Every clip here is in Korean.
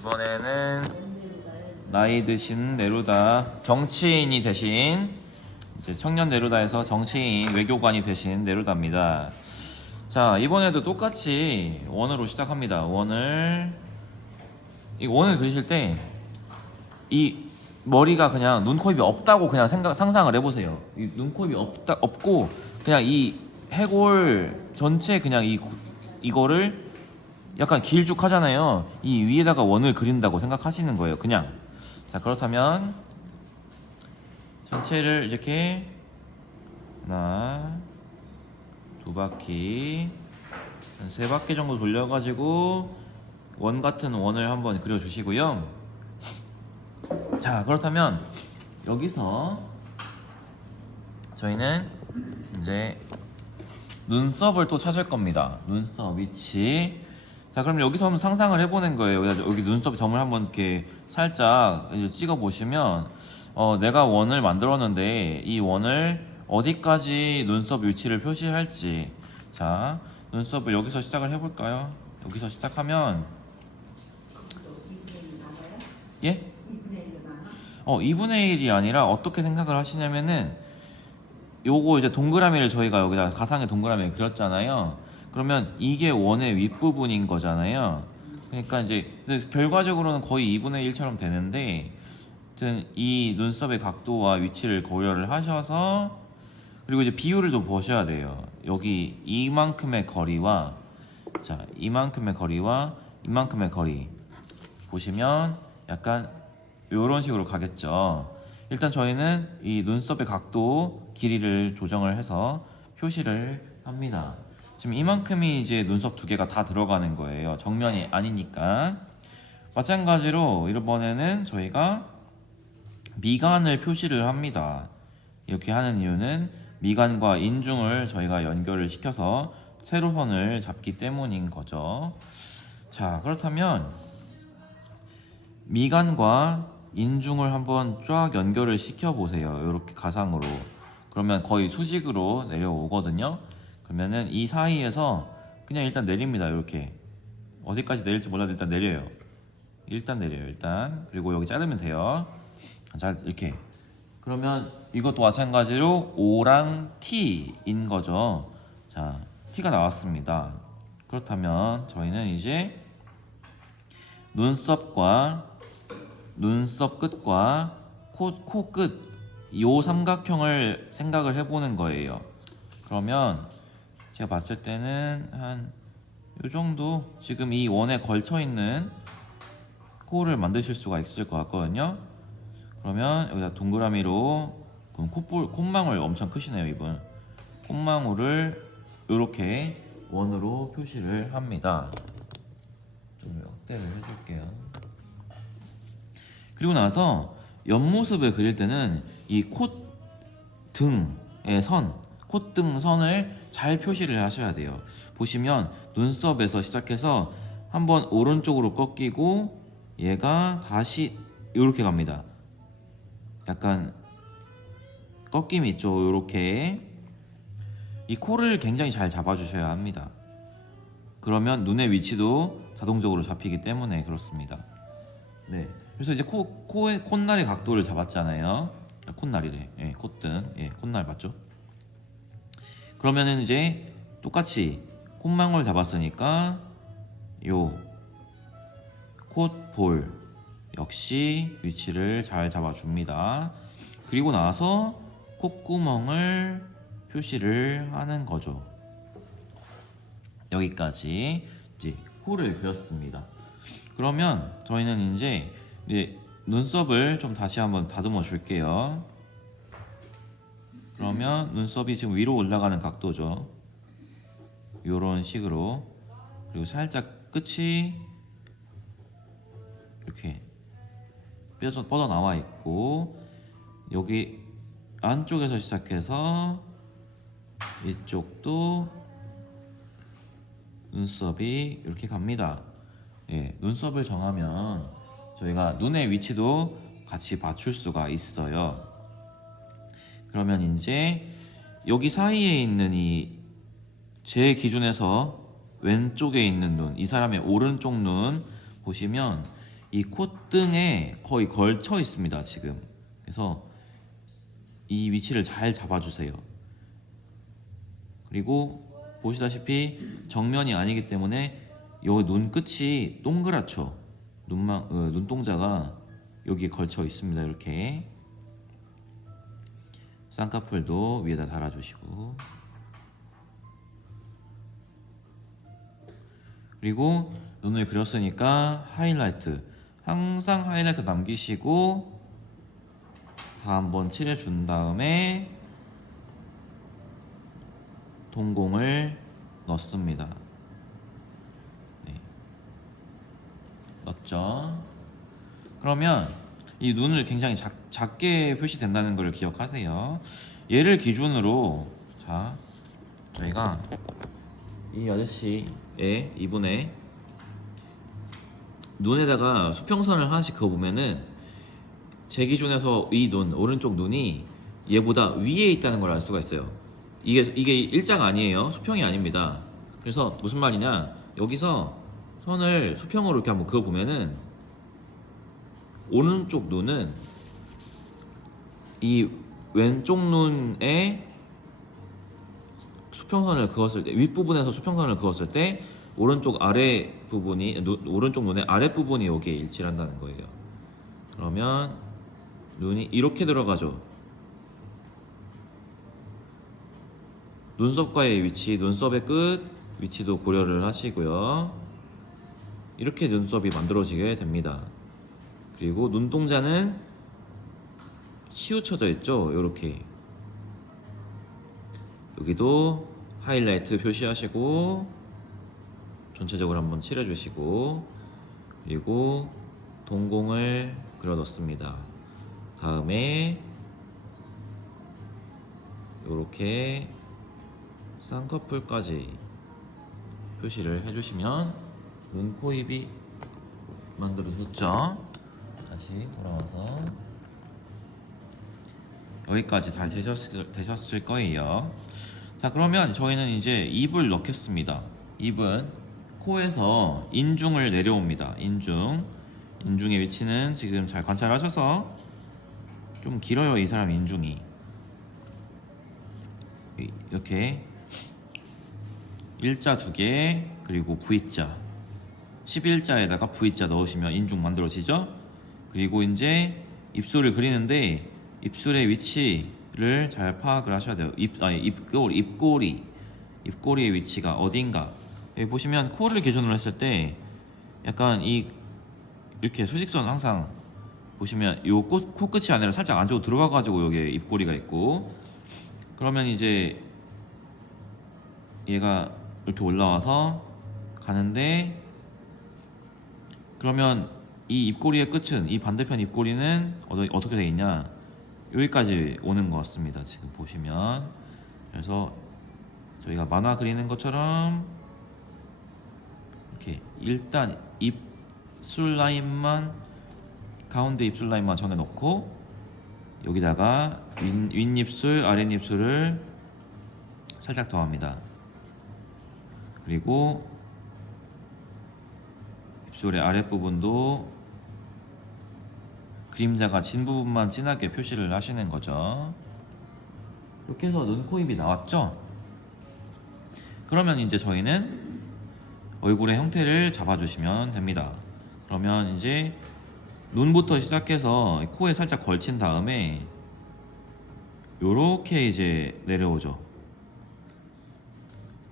이번에는 나이 드신 네루다 정치인이 대신 이제 청년 네루다에서 정치인 외교관이 되신 네루다입니다. 자 이번에도 똑같이 원으로 시작합니다. 원을 이 원을 그리실 때 이 머리가 그냥 눈, 코, 입이 없다고 그냥 생각 상상을 해보세요. 이 눈, 코, 입이 없다 없고 그냥 이 해골 전체 그냥 이 구- 이거를 약간 길쭉하잖아요. 이 위에다가 원을 그린다고 생각하시는 거예요. 그냥 자 그렇다면 전체를 이렇게 하나 두 바퀴 한세 바퀴 정도 돌려가지고 원 같은 원을 한번 그려주시고요. 자 그렇다면 여기서 저희는 이제 눈썹을 또 찾을 겁니다. 눈썹 위치. 자 그럼 여기서 한번 상상을 해보는 거예요. 여기, 눈썹 점을 한번 이렇게 살짝 찍어 보시면 어, 내가 원을 만들었는데 이 원을 어디까지 눈썹 위치를 표시할지. 자 눈썹을 여기서 시작을 해볼까요? 여기서 시작하면 예? 어 2분의 1이 아니라 어떻게 생각을 하시냐면은 요거 이제 동그라미를 저희가 여기다 가상의 동그라미를 그렸잖아요. 그러면 이게 원의 윗부분인 거잖아요. 그러니까 이제 결과적으로는 거의 2분의 1처럼 되는데 이 눈썹의 각도와 위치를 고려를 하셔서 그리고 이제 비율을 좀 보셔야 돼요. 여기 이만큼의 거리와 자 이만큼의 거리와 이만큼의 거리 보시면 약간 이런 식으로 가겠죠. 일단 저희는 이 눈썹의 각도 길이를 조정을 해서 표시를 합니다. 지금 이만큼이 이제 눈썹 두 개가 다 들어가는 거예요. 정면이 아니니까. 마찬가지로 이번에는 저희가 미간을 표시를 합니다. 이렇게 하는 이유는 미간과 인중을 저희가 연결을 시켜서 세로선을 잡기 때문인 거죠. 자, 그렇다면 미간과 인중을 한번 쫙 연결을 시켜 보세요. 이렇게 가상으로. 그러면 거의 수직으로 내려오거든요. 그러면은 이 사이에서 그냥 일단 내립니다. 이렇게. 어디까지 내릴지 몰라도 일단 내려요. 일단 내려요. 일단. 그리고 여기 자르면 돼요. 자, 이렇게. 그러면 이것도 마찬가지로 O랑 T인 거죠. 자, T가 나왔습니다. 그렇다면 저희는 이제 눈썹과 눈썹 끝과 코, 코 끝, 요 삼각형을 생각을 해보는 거예요. 그러면 제가 봤을 때는 한요 정도 지금 이 원에 걸쳐 있는 코를 만드실 수가 있을 것 같거든요. 그러면 여기다 동그라미로 그럼 콧볼, 콧망울 엄청 크시네요, 이분. 콧망울을 이렇게 원으로 표시를 합니다. 좀 확대를 해줄게요. 그리고 나서 옆모습을 그릴 때는 이 콧등의 선, 콧등 선을 잘 표시를 하셔야 돼요. 보시면 눈썹에서 시작해서 한번 오른쪽으로 꺾이고 얘가 다시 이렇게 갑니다. 약간 꺾임이 있죠. 이렇게 이 코를 굉장히 잘 잡아주셔야 합니다. 그러면 눈의 위치도 자동적으로 잡히기 때문에 그렇습니다. 네. 그래서 이제 코, 코의 콧날의 각도를 잡았잖아요. 아, 콧날이래. 예, 콧등. 예, 콧날 맞죠? 그러면은 이제 똑같이 콧망울 잡았으니까 요 콧볼 역시 위치를 잘 잡아줍니다. 그리고 나서 콧구멍을 표시를 하는 거죠. 여기까지 이제 코를 그렸습니다. 그러면 저희는 이제 이제 눈썹을 좀 다시 한번 다듬어 줄게요. 그러면 눈썹이 지금 위로 올라가는 각도죠. 이런 식으로 그리고 살짝 끝이 이렇게 뼈져 뻗어 나와 있고 여기 안쪽에서 시작해서 이쪽도 눈썹이 이렇게 갑니다. 예, 눈썹을 정하면 저희가 눈의 위치도 같이 맞출 수가 있어요. 그러면 이제 여기 사이에 있는 이 제 기준에서 왼쪽에 있는 눈, 이 사람의 오른쪽 눈 보시면 이 콧등에 거의 걸쳐 있습니다 지금. 그래서 이 위치를 잘 잡아주세요. 그리고 보시다시피 정면이 아니기 때문에 요 눈끝이 동그랗죠? 눈망 어, 눈동자가 여기에 걸쳐 있습니다 이렇게 쌍꺼풀도 위에다 달아주시고 그리고 눈을 그렸으니까 하이라이트 항상 하이라이트 남기시고 다 한번 칠해준 다음에 동공을 넣습니다. 네. 넣었죠. 그러면 이 눈을 굉장히 작, 작게 표시된다는 걸 기억하세요. 얘를 기준으로 자 저희가 이 아저씨의 이분의 눈에다가 수평선을 하나씩 그어보면은 제 기준에서 이 눈 오른쪽 눈이 얘보다 위에 있다는 걸 알 수가 있어요. 이게 이게 일자가 아니에요. 수평이 아닙니다. 그래서 무슨 말이냐? 여기서 선을 수평으로 이렇게 한번 그어 보면은 오른쪽 눈은 이 왼쪽 눈에 수평선을 그었을 때 윗부분에서 수평선을 그었을 때 오른쪽 아래 부분이 눈- 오른쪽 눈의 아래 부분이 여기에 일치를 한다는 거예요. 그러면 눈이 이렇게 들어가죠. 눈썹과의 위치, 눈썹의 끝 위치도 고려를 하시고요. 이렇게 눈썹이 만들어지게 됩니다. 그리고 눈동자는 치우쳐져 있죠. 이렇게 여기도 하이라이트 표시하시고 전체적으로 한번 칠해주시고 그리고 동공을 그려 넣습니다. 다음에 이렇게 쌍꺼풀까지 표시를 해주시면 눈, 코, 입이 만들어졌죠. 다시 돌아와서 여기까지 잘 되셨을, 되셨을 거예요. 자 그러면 저희는 이제 입을 넣겠습니다. 입은 코에서 인중을 내려옵니다. 인중 인중의 위치는 지금 잘 관찰하셔서 좀 길어요 이 사람 인중이 이- 이렇게 일자 두 개 그리고 V자 11자에다가 V자 넣으시면 인중 만들어지죠 그리고 이제 입술을 그리는데 입술의 위치를 잘 파악을 하셔야 돼요. 입, 아니 입꼬리 입꼬리. 입꼬리의 위치가 어딘가. 여기 보시면 코를 기준으로 했을 때 약간 이 이렇게 수직선 항상 보시면 요 코, 코끝이 아니라 살짝 안쪽으로 들어가 가지고 여기에 입꼬리가 있고. 그러면 이제 얘가 이렇게 올라와서 가는데 그러면 이 입꼬리의 끝은 이 반대편 입꼬리는 어떻게 돼 있냐? 여기까지 오는 것 같습니다 지금 보시면. 그래서 저희가 만화 그리는 것처럼 이렇게 일단 입술 라인만 가운데 입술 라인만 넣고 여기다가 윗, 윗입술 아랫입술을 살짝 더합니다. 그리고 입술의 아랫부분도 그림자가 진 부분만 진하게 표시를 하시는 거죠 이렇게 해서 눈, 코, 입이 나왔죠? 그러면 이제 저희는 얼굴의 형태를 잡아주시면 됩니다. 그러면 이제 눈부터 시작해서 코에 살짝 걸친 다음에 요렇게 이제 내려오죠.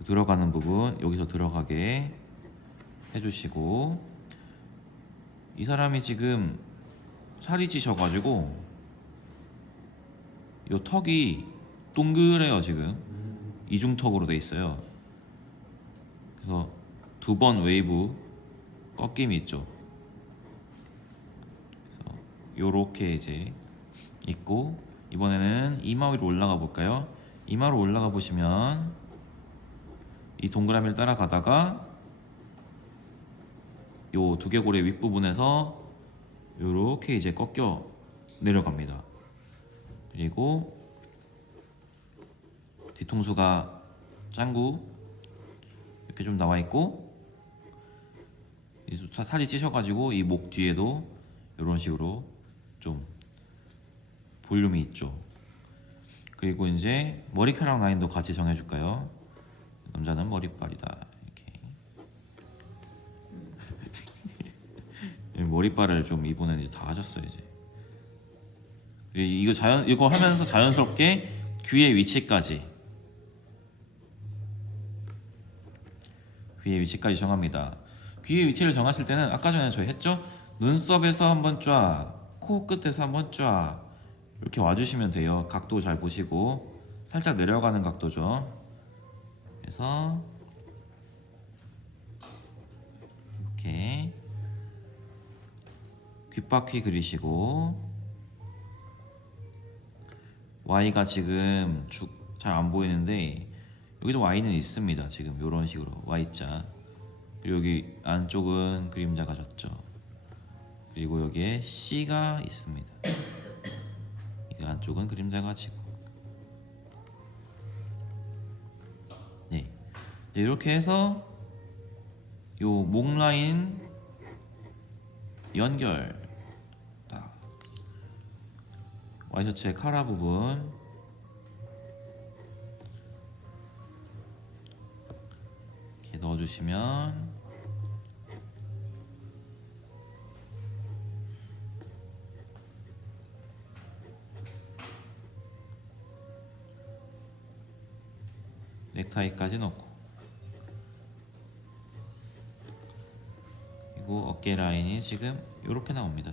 들어가는 부분 여기서 들어가게 해주시고 이 사람이 지금 살이 찌셔가지고 요 턱이 동그래요 지금 이중턱으로 돼 있어요. 그래서 두 번 웨이브 꺾임이 있죠. 그래서 요렇게 이제 있고 이번에는 이마 위로 올라가 볼까요? 이마로 올라가 보시면 이 동그라미를 따라가다가 요 두개골의 윗부분에서 요렇게 이제 꺾여 내려갑니다. 그리고 뒤통수가 짱구 이렇게 좀 나와 있고 살이 찌셔가지고 이 목 뒤에도 이런 식으로 좀 볼륨이 있죠. 그리고 이제 머리카락 라인도 같이 정해줄까요? 남자는 머리빨이다 머리빨을 좀 이번에 이제 다 하셨어요 이제 이- 이거 자연 이거 하면서 자연스럽게 귀의 위치까지 귀의 위치까지 정합니다. 귀의 위치를 정하실 때는 아까 전에 저희 했죠? 눈썹에서 한번 쫙, 코 끝에서 한번 쫙 이렇게 와주시면 돼요. 각도 잘 보시고 살짝 내려가는 각도죠. 그래서 이렇게 귓바퀴 그리시고 Y가 지금 잘 안 보이는데 여기도 Y는 있습니다. 지금 이런 식으로 Y자 그리고 여기 안쪽은 그림자가 졌죠. 그리고 여기에 C가 있습니다. 이 안쪽은 그림자가 지고 네 이제 이렇게 해서 요 목 라인 연결 와이셔츠의 카라 부분. 이렇게 넣어주시면. 넥타이까지 넣고. 그리고 어깨 라인이 지금 이렇게 나옵니다.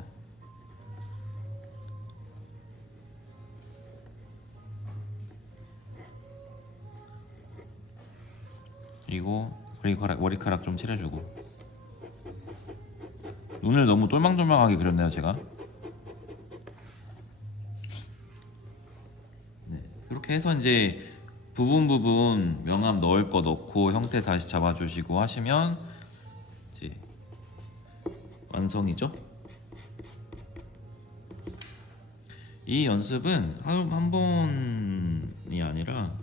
그리고 머리카락, 머리카락 좀 칠해주고. 눈을 너무 똘망똘망하게 그렸네요 제가. 네, 이렇게 해서 이제 부분 부분 명암 넣을 거 넣고 형태 다시 잡아주시고 하시면 이제 완성이죠? 이 연습은 한, 한 번이 아니라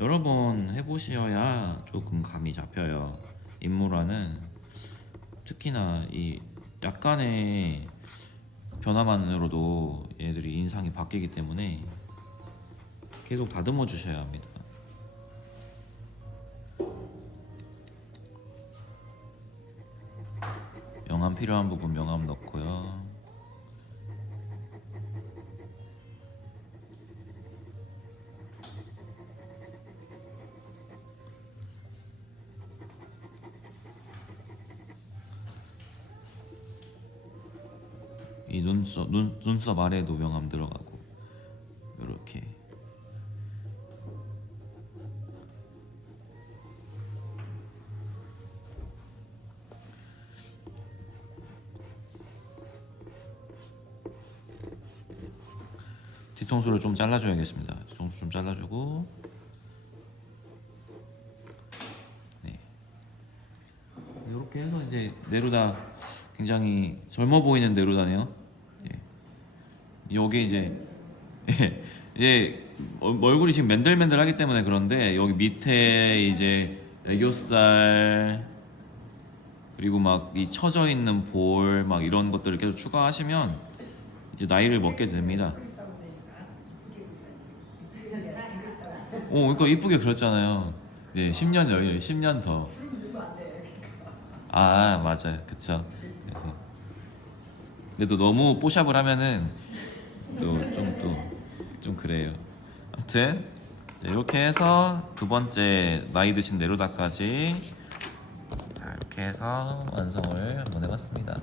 여러 번 해보셔야 조금 감이 잡혀요. 인물화는 특히나 이 약간의 변화만으로도 얘들이 인상이 바뀌기 때문에 계속 다듬어 주셔야 합니다. 명암 필요한 부분 명암 넣고요. 이 눈썹 눈, 눈썹 아래에도 명암 들어가고 이렇게 뒤통수를 좀 잘라줘야겠습니다. 뒤통수 좀 잘라주고 네 이렇게 해서 이제 네루다 굉장히 젊어 보이는 네루다네요. 예. 여기 이제 예, 이제 어- 얼굴이 지금 맨들맨들하기 때문에 그런데 여기 밑에 이제 애교살 그리고 막 이 처져 있는 볼 막 이런 것들을 계속 추가하시면 이제 나이를 먹게 됩니다. 오, 그러니까 이쁘게 그렸잖아요. 네, 10년 여유, 10년 더. 아, 맞아요. 그쵸. 그래서. 근데 또 너무 뽀샵을 하면은 또 좀 또 좀 그래요. 아무튼 이렇게 해서 두 번째 나이 드신 네로다까지 자, 이렇게 해서 완성을 한번 해봤습니다.